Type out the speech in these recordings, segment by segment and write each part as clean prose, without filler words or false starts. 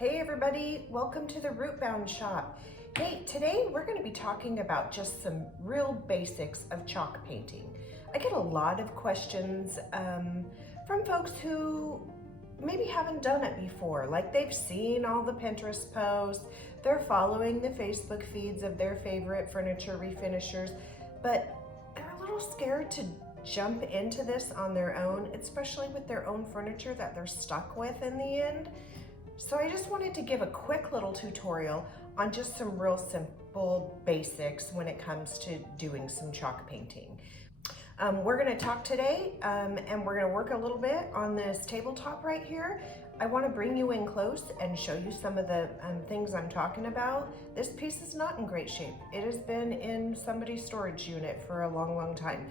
Hey everybody, welcome to the RootBound shop. Hey, today we're going to be talking about just some real basics of chalk painting. I get a lot of questions from folks who maybe haven't done it before, like they've seen all the Pinterest posts, they're following the Facebook feeds of their favorite furniture refinishers, but they're a little scared to jump into this on their own, especially with their own furniture that they're stuck with in the end. So I just wanted to give a quick little tutorial on just some real simple basics when it comes to doing some chalk painting. We're going to talk today and we're going to work a little bit on this tabletop right here. I want to bring you in close and show you some of the things I'm talking about. This piece is not in great shape. It has been in somebody's storage unit for a long time.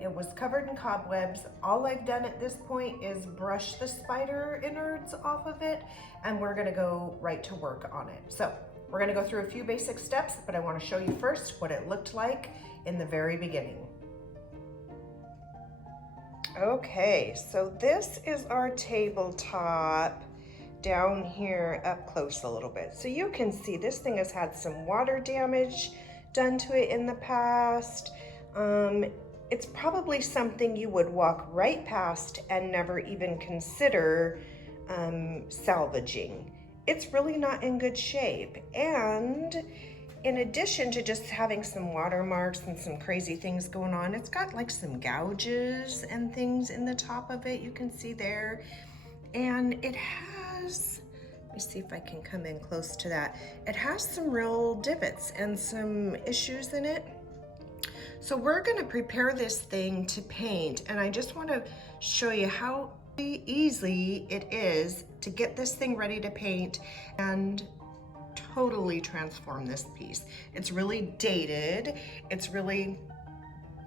It was covered in cobwebs. All I've done at this point is brush the spider innards off of it, and we're gonna go right to work on it. So we're gonna go through a few basic steps, but I wanna show you first what it looked like in the very beginning. Okay, so this is our tabletop down here up close a little bit. So you can see this thing has had some water damage done to it in the past. It's probably something you would walk right past and never even consider salvaging. It's really not in good shape. And in addition to just having some watermarks and some crazy things going on, it's got like some gouges and things in the top of it, you can see there. And it has, let me see if I can come in close to that. It has some real divots and some issues in it. So we're going to prepare this thing to paint, and I just want to show you how easy it is to get this thing ready to paint and totally transform this piece. It's really dated, it's really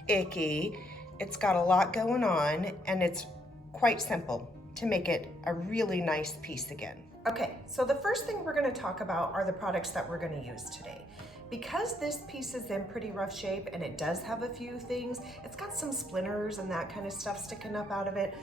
icky, it's got a lot going on, and it's quite simple to make it a really nice piece again. Okay, so the first thing we're going to talk about are the products that we're going to use today. Because this piece is in pretty rough shape and it does have a few things, it's got some splinters and that kind of stuff sticking up out of it,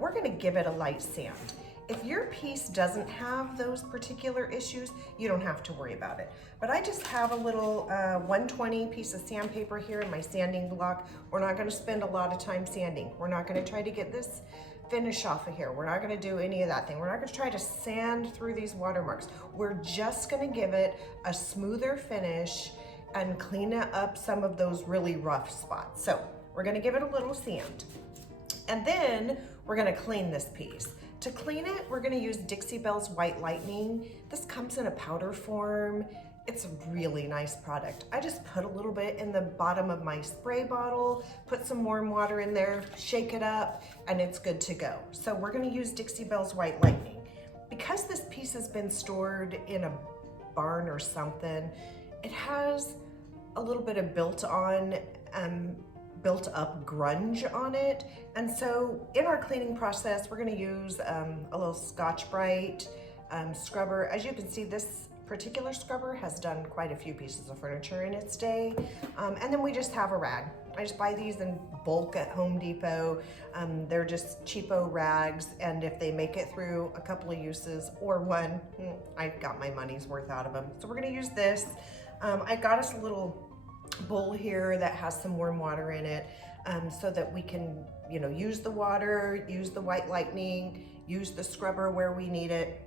we're gonna give it a light sand. If your piece doesn't have those particular issues, you don't have to worry about it. But I just have a little 120 piece of sandpaper here in my sanding block. We're not gonna spend a lot of time sanding. We're not gonna try to get this finish off of here. We're not gonna do any of that thing. We're not gonna try to sand through these watermarks. We're just gonna give it a smoother finish and clean up some of those really rough spots. So we're gonna give it a little sand. And then we're gonna clean this piece. To clean it, we're gonna use Dixie Belle's White Lightning. This comes in a powder form. It's a really nice product. I just put a little bit in the bottom of my spray bottle, put some warm water in there, shake it up, and it's good to go. So we're gonna use Dixie Belle's White Lightning. Because this piece has been stored in a barn or something, it has a little bit of built up grunge on it. And so in our cleaning process, we're gonna use a little Scotch-Brite scrubber. As you can see, this particular scrubber has done quite a few pieces of furniture in its day. And then we just have a rag. I just buy these in bulk at Home Depot. They're just cheapo rags, and if they make it through a couple of uses or one, I got my money's worth out of them. So we're gonna use this. I got us a little bowl here that has some warm water in it, so that we can, use the water, use the White Lightning, use the scrubber where we need it,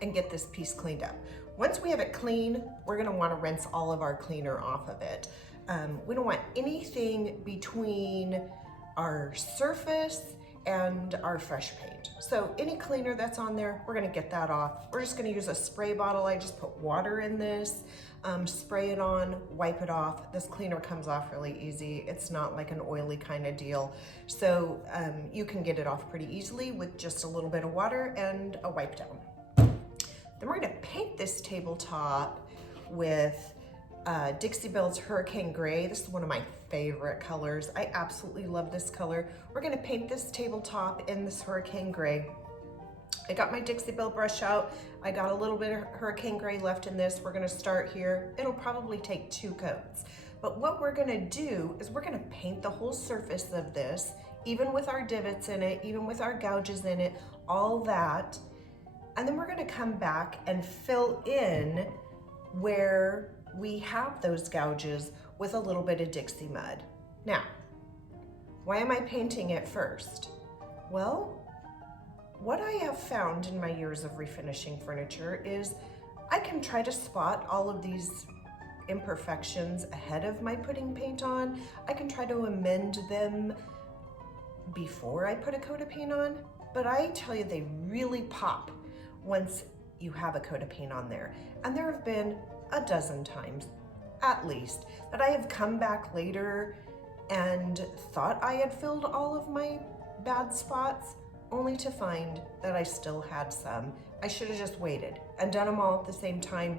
and get this piece cleaned up. Once we have it clean, we're gonna wanna rinse all of our cleaner off of it. We don't want anything between our surface and our fresh paint. So any cleaner that's on there, we're gonna get that off. We're just gonna use a spray bottle. I just put water in this, spray it on, wipe it off. This cleaner comes off really easy. It's not like an oily kind of deal. So you can get it off pretty easily with just a little bit of water and a wipe down. Then we're gonna paint this tabletop with Dixie Belle's Hurricane Gray. This is one of my favorite colors. I absolutely love this color. We're gonna paint this tabletop in this Hurricane Gray. I got my Dixie Belle brush out. I got a little bit of Hurricane Gray left in this. We're gonna start here. It'll probably take 2 coats. But what we're gonna do is we're gonna paint the whole surface of this, even with our divots in it, even with our gouges in it, all that. And then we're gonna come back and fill in where we have those gouges with a little bit of Dixie Mud. Now, why am I painting it first? Well, what I have found in my years of refinishing furniture is I can try to spot all of these imperfections ahead of my putting paint on. I can try to amend them before I put a coat of paint on, but I tell you, they really pop once you have a coat of paint on there. And there have been a dozen times, at least, that I have come back later and thought I had filled all of my bad spots, only to find that I still had some. I should have just waited and done them all at the same time.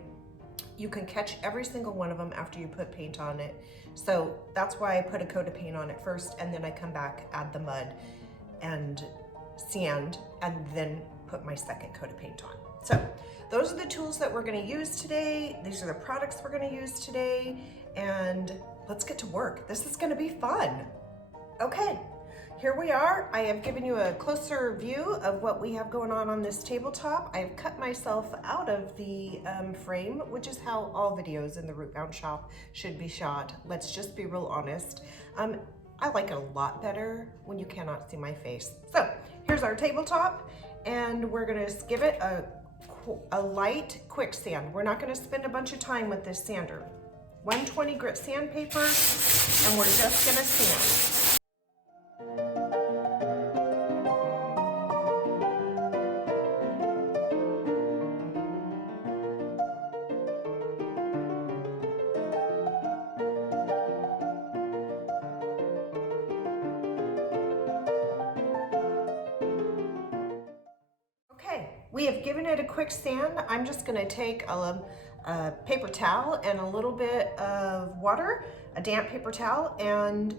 You can catch every single one of them after you put paint on it. So that's why I put a coat of paint on it first, and then I come back, add the mud and sand, and then put my second coat of paint on. So those are the tools that we're gonna use today. These are the products we're gonna use today, and let's get to work. This is gonna be fun. Okay, here we are. I have given you a closer view of what we have going on this tabletop. I've cut myself out of the frame, which is how all videos in the RootBound shop should be shot. Let's just be real honest. I like it a lot better when you cannot see my face. So here's our tabletop, and we're gonna give it a light quick sand. We're not gonna spend a bunch of time with this sander. 120 grit sandpaper, and we're just gonna sand. We have given it a quick sand. I'm just gonna take a paper towel and a little bit of water, a damp paper towel, and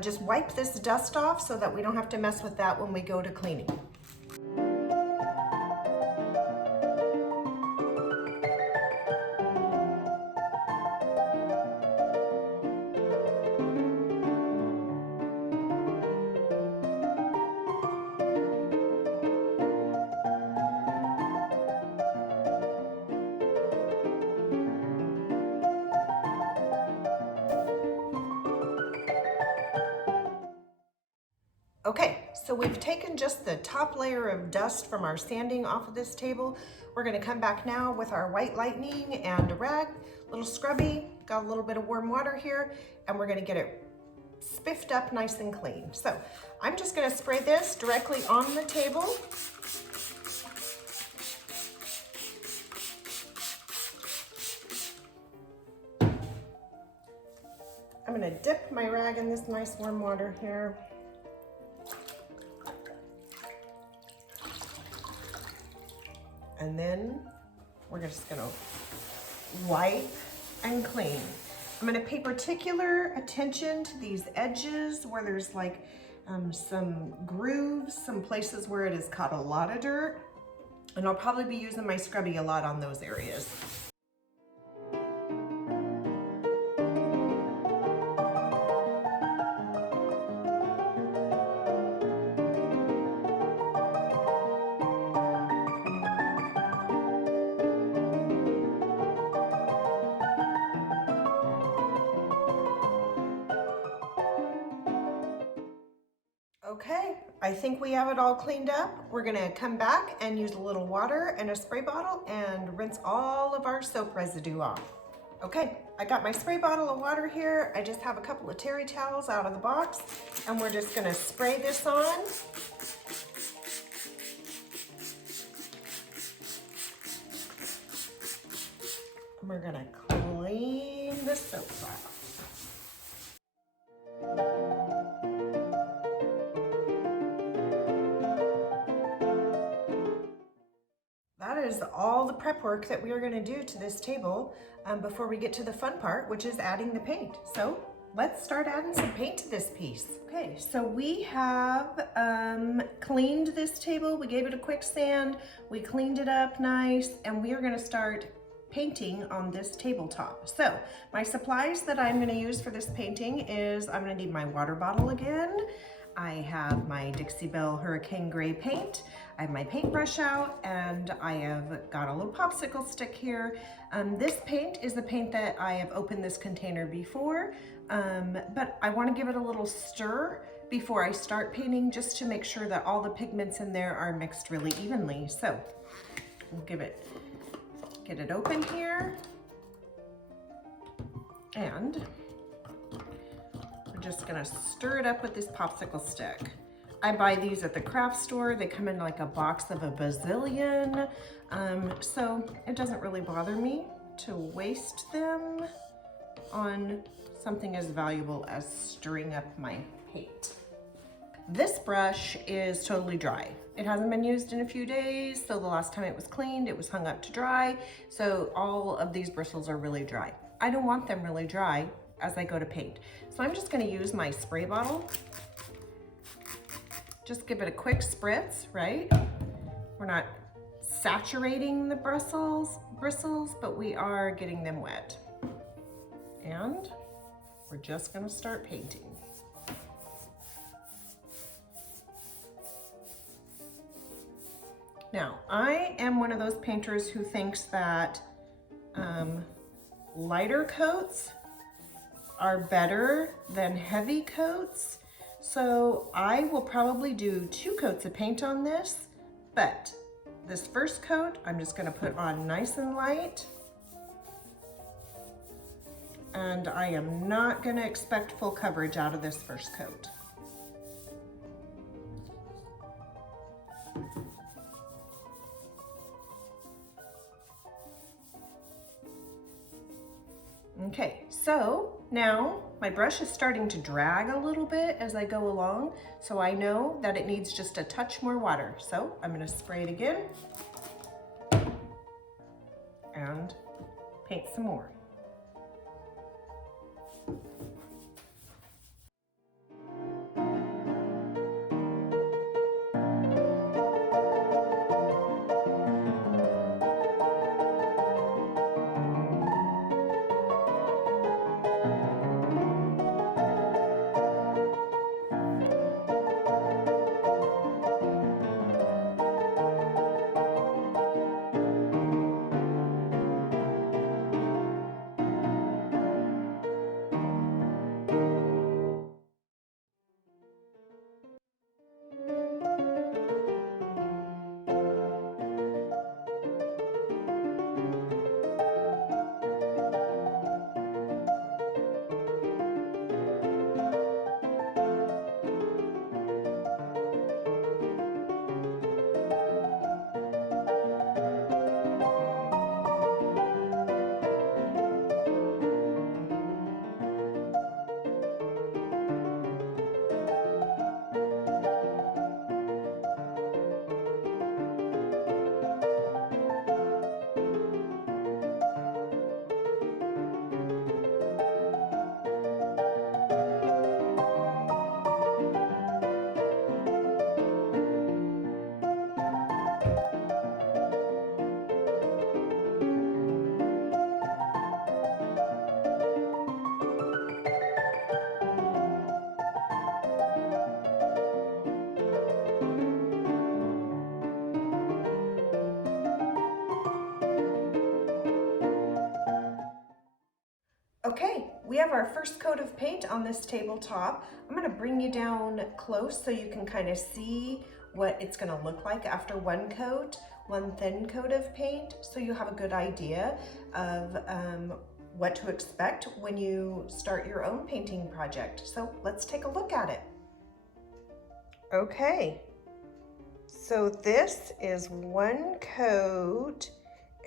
just wipe this dust off so that we don't have to mess with that when we go to cleaning. Okay, so we've taken just the top layer of dust from our sanding off of this table. We're gonna come back now with our white lightning and a rag, a little scrubby, got a little bit of warm water here, and we're gonna get it spiffed up nice and clean. So I'm just gonna spray this directly on the table. I'm gonna dip my rag in this nice warm water here. And then we're just gonna wipe and clean. I'm gonna pay particular attention to these edges where there's like some grooves, some places where it has caught a lot of dirt. And I'll probably be using my scrubby a lot on those areas. Okay, I think we have it all cleaned up. We're gonna come back and use a little water and a spray bottle and rinse all of our soap residue off. Okay, I got my spray bottle of water here. I just have a couple of terry towels out of the box, and we're just gonna spray this on. And we're gonna clean the soap off. That is all the prep work that we are going to do to this table before we get to the fun part, which is adding the paint. So let's start adding some paint to this piece. Okay, so we have cleaned this table. We gave it a quick sand. We cleaned it up nice, and we are going to start painting on this tabletop. So my supplies that I'm going to use for this painting is I'm going to need my water bottle again. I have my Dixie Belle Hurricane Gray paint. I have my paintbrush out, and I have got a little popsicle stick here. This paint is the paint that I have opened this container before, but I want to give it a little stir before I start painting, just to make sure that all the pigments in there are mixed really evenly. So we'll get it open here, and we're just gonna stir it up with this popsicle stick. I buy these at the craft store. They come in like a box of a bazillion, so it doesn't really bother me to waste them on something as valuable as stirring up my paint. This brush is totally dry. It hasn't been used in a few days, so the last time it was cleaned, it was hung up to dry, so all of these bristles are really dry. I don't want them really dry as I go to paint. So I'm just gonna use my spray bottle. Just give it a quick spritz, right? We're not saturating the bristles, but we are getting them wet. And we're just gonna start painting. Now, I am one of those painters who thinks that lighter coats are better than heavy coats. So I will probably do 2 coats of paint on this, but this first coat, I'm just gonna put on nice and light. And I am not gonna expect full coverage out of this first coat. Okay, so now my brush is starting to drag a little bit as I go along, so I know that it needs just a touch more water. So I'm gonna spray it again and paint some more. Okay, we have our first coat of paint on this tabletop. I'm gonna bring you down close so you can kind of see what it's gonna look like after one thin coat of paint, so you have a good idea of what to expect when you start your own painting project. So let's take a look at it. Okay, so this is one coat.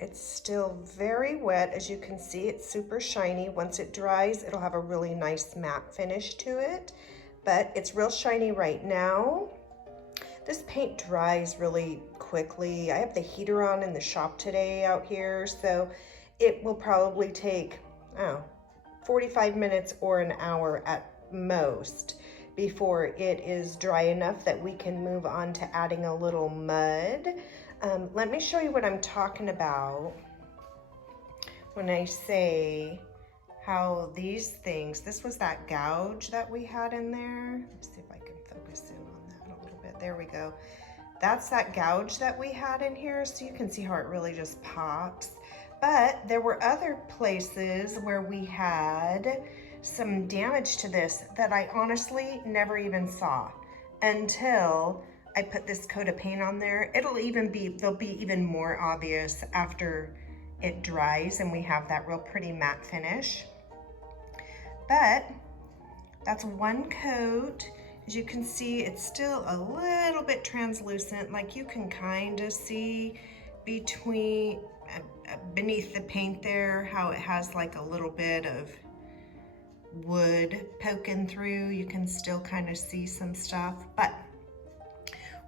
It's still very wet. As you can see, it's super shiny. Once it dries, it'll have a really nice matte finish to it, but it's real shiny right now. This paint dries really quickly. I have the heater on in the shop today out here, so it will probably take, 45 minutes or an hour at most before it is dry enough that we can move on to adding a little mud. Let me show you what I'm talking about when I say how these things, this was that gouge that we had in there. Let's see if I can focus in on that a little bit. There we go. That's that gouge that we had in here, so you can see how it really just pops. But there were other places where we had some damage to this that I honestly never even saw until I put this coat of paint on there. They'll be even more obvious after it dries and we have that real pretty matte finish. But that's one coat. As you can see, it's still a little bit translucent, like you can kind of see between beneath the paint there how it has like a little bit of wood poking through. You can still kind of see some stuff, but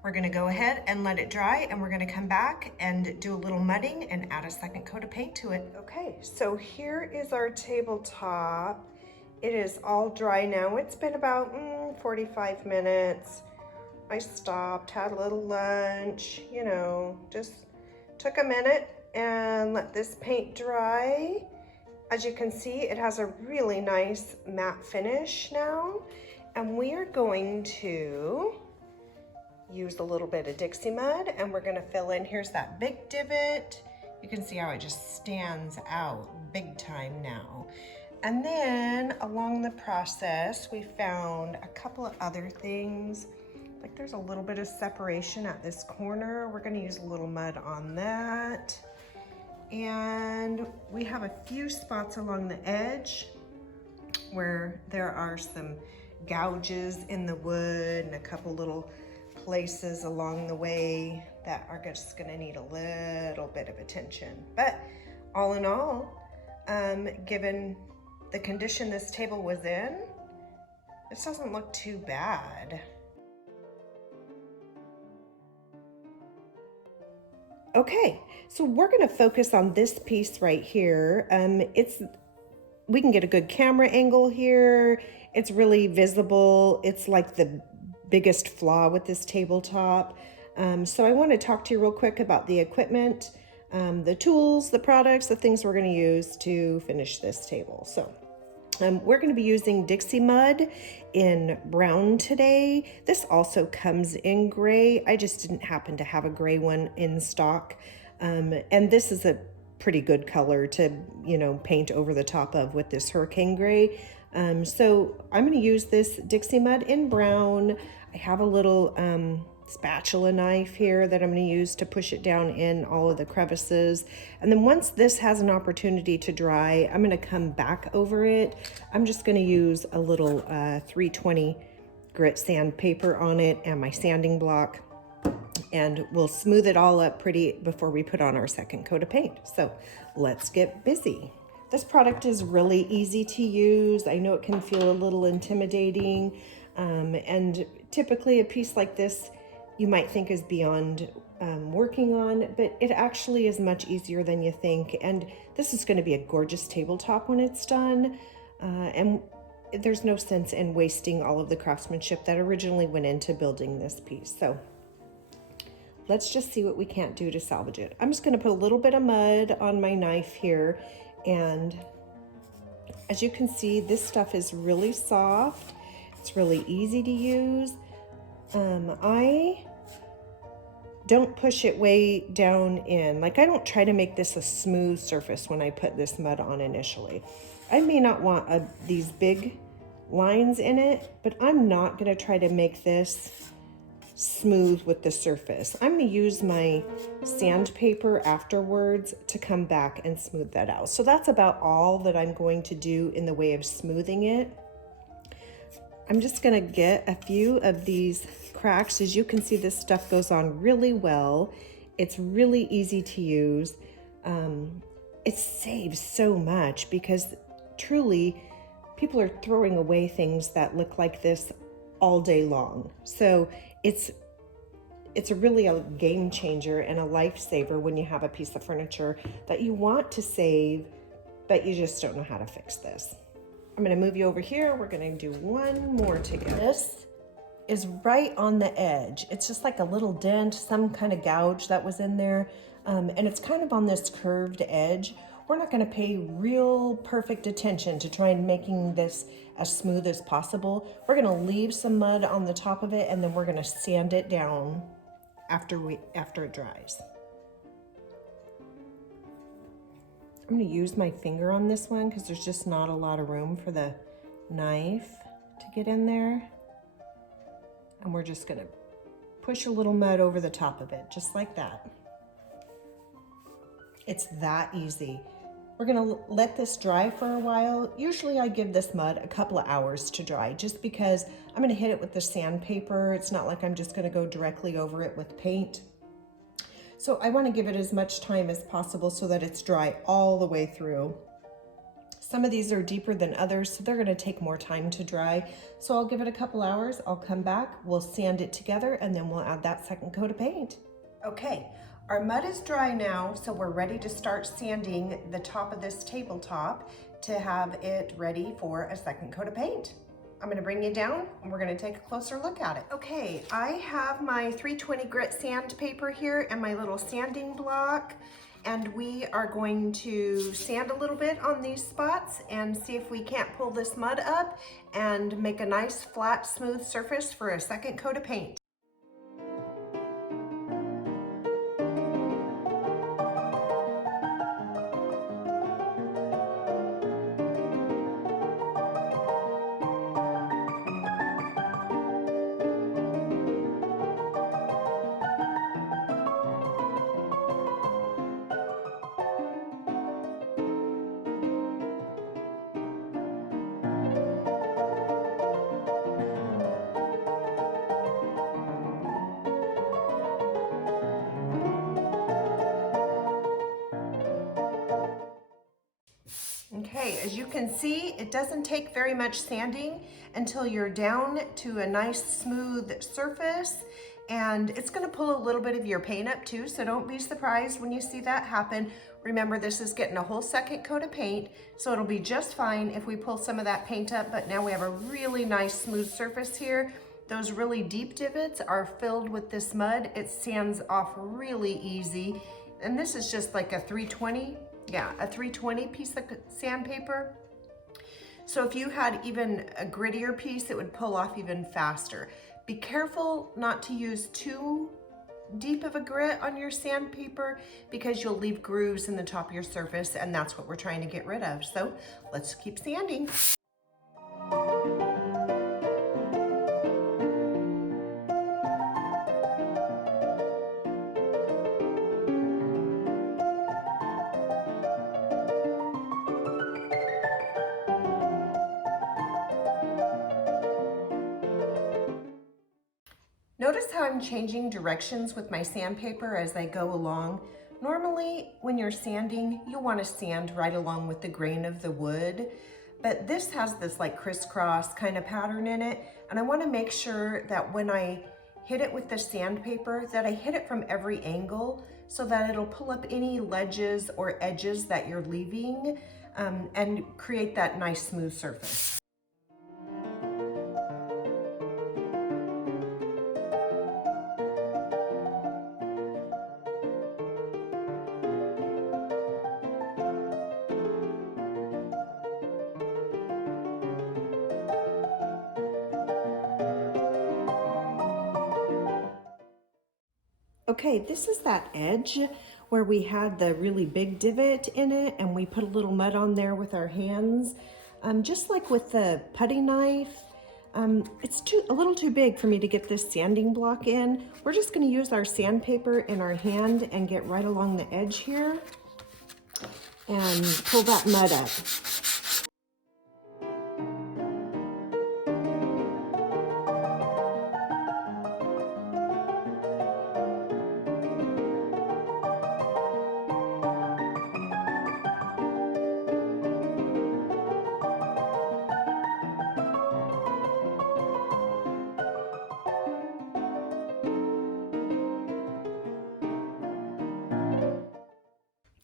we're gonna go ahead and let it dry, and we're gonna come back and do a little mudding and add a second coat of paint to it. Okay, so here is our tabletop. It is all dry now. It's been about 45 minutes. I stopped, had a little lunch, you know, just took a minute and let this paint dry. As you can see, it has a really nice matte finish now. And we are going to use a little bit of Dixie Mud, and we're gonna fill in, here's that big divot. You can see how it just stands out big time now. And then along the process, we found a couple of other things. Like there's a little bit of separation at this corner. We're gonna use a little mud on that. And we have a few spots along the edge where there are some gouges in the wood and a couple little places along the way that are just gonna need a little bit of attention. But all in all, given the condition this table was in, this doesn't look too bad. Okay, so we're gonna focus on this piece right here. We can get a good camera angle here. It's really visible. It's like the biggest flaw with this tabletop. So I wanna talk to you real quick about the equipment, the tools, the products, the things we're gonna use to finish this table. So we're going to be using Dixie Mud in brown today. This also comes in gray. I just didn't happen to have a gray one in stock. And this is a pretty good color to, you know, paint over the top of with this Hurricane Gray. So I'm going to use this Dixie Mud in brown. I have a little spatula knife here that I'm going to use to push it down in all of the crevices. And then once this has an opportunity to dry, I'm going to come back over it. I'm just going to use a little 320 grit sandpaper on it and my sanding block, and we'll smooth it all up pretty before we put on our second coat of paint. So let's get busy. This product is really easy to use. I know it can feel a little intimidating, and typically a piece like this you might think is beyond working on, but it actually is much easier than you think. And this is going to be a gorgeous tabletop when it's done. And there's no sense in wasting all of the craftsmanship that originally went into building this piece. So let's just see what we can't do to salvage it. I'm just going to put a little bit of mud on my knife here. And as you can see, this stuff is really soft. It's really easy to use. I don't push it way down in. Like I don't try to make this a smooth surface when I put this mud on initially. I may not want these big lines in it, but I'm not gonna try to make this smooth with the surface. I'm gonna use my sandpaper afterwards to come back and smooth that out. So that's about all that I'm going to do in the way of smoothing it. I'm just gonna get a few of these cracks. As you can see, this stuff goes on really well. It's really easy to use. It saves so much because truly people are throwing away things that look like this all day long. So it's really a game changer and a lifesaver when you have a piece of furniture that you want to save, but you just don't know how to fix this. I'm going to move you over here. We're going to do one more together. This is right on the edge. It's just like a little dent, some kind of gouge that was in there. And it's kind of on this curved edge. we're not going to pay real perfect attention to try and making this as smooth as possible. We're going to leave some mud on the top of it, and then we're going to sand it down after it dries. I'm going to use my finger on this one because there's just not a lot of room for the knife to get in there. And we're just going to push a little mud over the top of it, just like that. It's that easy. We're gonna let this dry for a while. Usually I give this mud a couple of hours to dry just because I'm gonna hit it with the sandpaper. It's not like I'm just gonna go directly over it with paint. So I wanna give it as much time as possible so that it's dry all the way through. Some of these are deeper than others, so they're gonna take more time to dry. So I'll give it a couple hours, I'll come back, we'll sand it together, and then we'll add that second coat of paint. Okay, our mud is dry now, so we're ready to start sanding the top of this tabletop to have it ready for a second coat of paint. I'm gonna bring you down and we're gonna take a closer look at it. Okay, I have my 320 grit sandpaper here and my little sanding block, and we are going to sand a little bit on these spots and see if we can't pull this mud up and make a nice flat smooth surface for a second coat of paint. Okay, as you can see, it doesn't take very much sanding until you're down to a nice smooth surface, and it's gonna pull a little bit of your paint up too, so don't be surprised when you see that happen. Remember, this is getting a whole second coat of paint, so it'll be just fine if we pull some of that paint up, but now we have a really nice smooth surface here. Those really deep divots are filled with this mud. It sands off really easy, and this is just like a 320. Yeah, a 320 piece of sandpaper. So if you had even a grittier piece, it would pull off even faster. Be careful not to use too deep of a grit on your sandpaper because you'll leave grooves in the top of your surface, and that's what we're trying to get rid of. So let's keep sanding. Notice how I'm changing directions with my sandpaper as I go along. Normally, when you're sanding, you want to sand right along with the grain of the wood, but this has this like crisscross kind of pattern in it, and I want to make sure that when I hit it with the sandpaper, that I hit it from every angle so that it'll pull up any ledges or edges that you're leaving and create that nice smooth surface. Okay, this is that edge where we had the really big divot in it, and we put a little mud on there with our hands. Just like with the putty knife, it's a little too big for me to get this sanding block in. We're just gonna use our sandpaper in our hand and get right along the edge here and pull that mud up.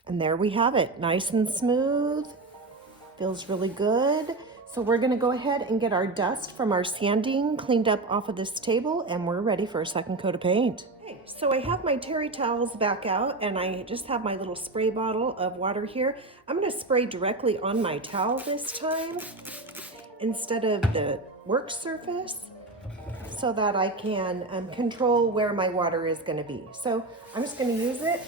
And there we have it, nice and smooth, feels really good. So we're gonna go ahead and get our dust from our sanding cleaned up off of this table, and we're ready for a second coat of paint. Okay, so I have my terry towels back out and I just have my little spray bottle of water here. I'm going to spray directly on my towel this time instead of the work surface so that I can control where my water is going to be. So I'm just going to use it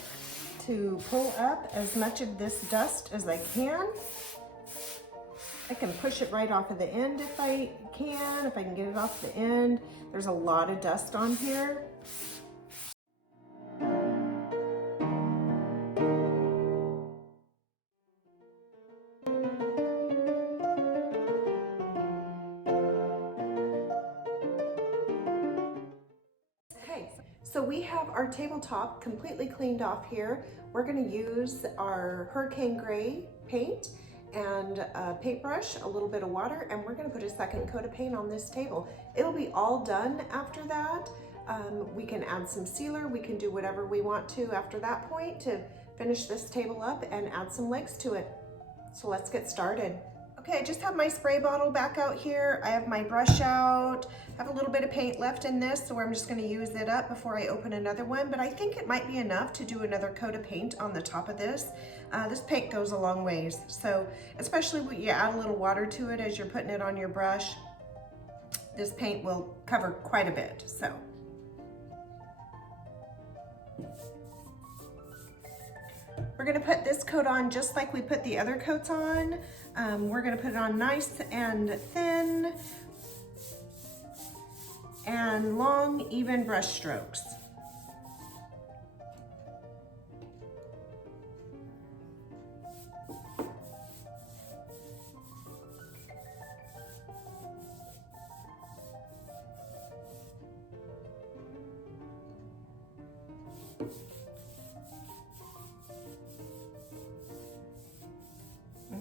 to pull up as much of this dust as I can. I can push it right off of the end if I can get it off the end. There's a lot of dust on here. Okay, so we have our tabletop completely cleaned off here. We're going to use our Hurricane Gray paint and a paintbrush, a little bit of water, and we're going to put a second coat of paint on this table. It'll be all done after that. We can add some sealer, we can do whatever we want to after that point to finish this table up and add some legs to it. So let's get started. Okay, I just have my spray bottle back out here. I have my brush out. I have a little bit of paint left in this, so I'm just going to use it up before I open another one, but I think it might be enough to do another coat of paint on the top of this. This paint goes a long ways, so especially when you add a little water to it as you're putting it on your brush, this paint will cover quite a bit. So we're going to put this coat on just like we put the other coats on. We're going to put it on nice and thin and long, even brush strokes.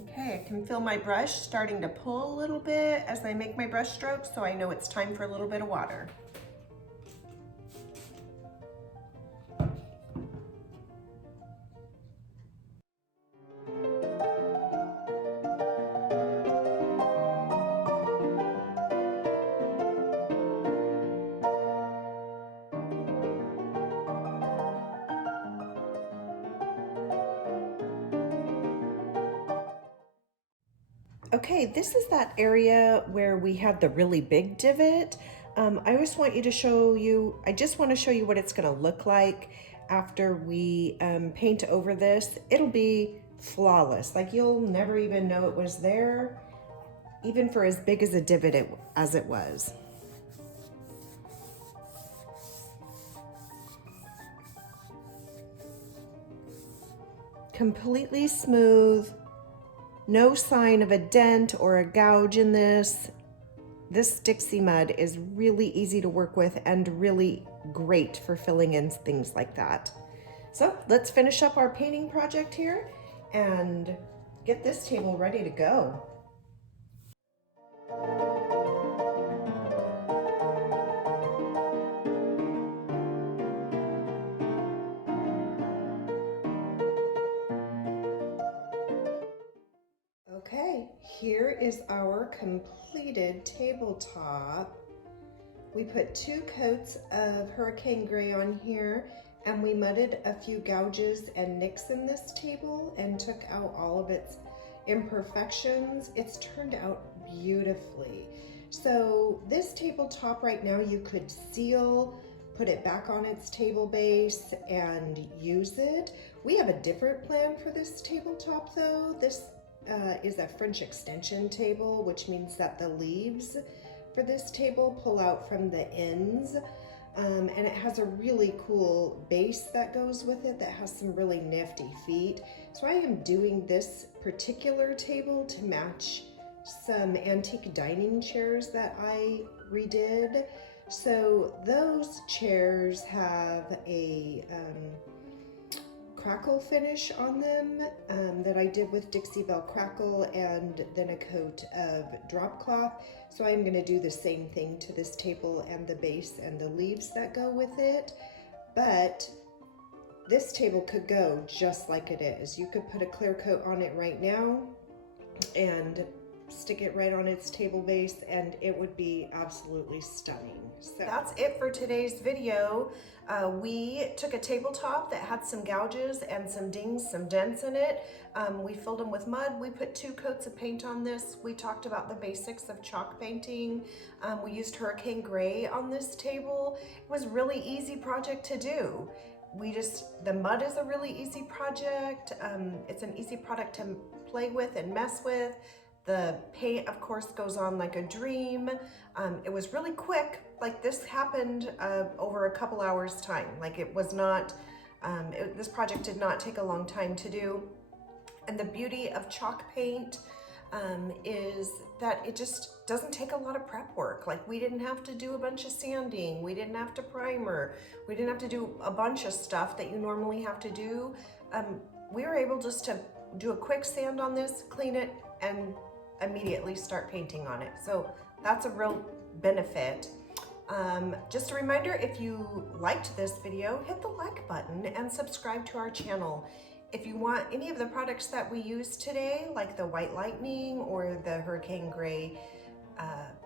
Okay, I can feel my brush starting to pull a little bit as I make my brush strokes, so I know it's time for a little bit of water. Okay, this is that area where we had the really big divot. I just want to show you what it's going to look like after we paint over this. It'll be flawless. Like, you'll never even know it was there, even for as big as a divot as it was. Completely smooth. No sign of a dent or a gouge in this. This Dixie Mud is really easy to work with and really great for filling in things like that. So let's finish up our painting project here and get this table ready to go. Okay, here is our completed tabletop. We put 2 coats of Hurricane Gray on here, and we mudded a few gouges and nicks in this table and took out all of its imperfections. It's turned out beautifully. So this tabletop right now you could seal, put it back on its table base and use it. We have a different plan for this tabletop though. This is a French extension table, which means that the leaves for this table pull out from the ends, and it has a really cool base that goes with it that has some really nifty feet. So I am doing this particular table to match some antique dining chairs that I redid. So those chairs have a crackle finish on them that I did with Dixie Belle Crackle and then a coat of drop cloth. So I'm going to do the same thing to this table and the base and the leaves that go with it. But this table could go just like it is. You could put a clear coat on it right now and stick it right on its table base, and it would be absolutely stunning. So that's it for today's video. We took a tabletop that had some gouges and some dings, some dents in it. We filled them with mud. We put 2 coats of paint on this. We talked about the basics of chalk painting. We used Hurricane Gray on this table. It was a really easy project to do. The mud is a really easy project. It's an easy product to play with and mess with. The paint, of course, goes on like a dream. It was really quick. Like, this happened over a couple hours time. Like, it was not, this project did not take a long time to do. And the beauty of chalk paint is that it just doesn't take a lot of prep work. Like, we didn't have to do a bunch of sanding. We didn't have to primer. We didn't have to do a bunch of stuff that you normally have to do. We were able just to do a quick sand on this, clean it, and immediately start painting on it. So that's a real benefit. Just a reminder, if you liked this video, hit the like button and subscribe to our channel. If you want any of the products that we used today, like the White Lightning or the Hurricane Gray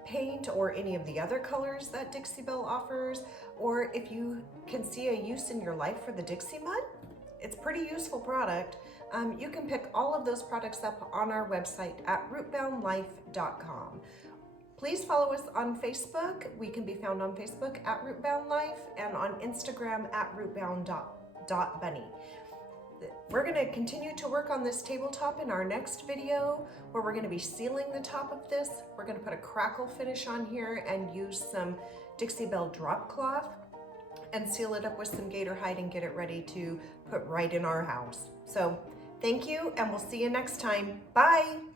paint, or any of the other colors that Dixie Belle offers, or if you can see a use in your life for the Dixie Mud, it's a pretty useful product. You can pick all of those products up on our website at rootboundlife.com. Please follow us on Facebook. We can be found on Facebook at rootboundlife and on Instagram at rootbound.bunny. We're going to continue to work on this tabletop in our next video, where we're going to be sealing the top of this. We're going to put a crackle finish on here and use some Dixie Belle drop cloth and seal it up with some gator hide and get it ready to put right in our house. So thank you, and we'll see you next time. Bye.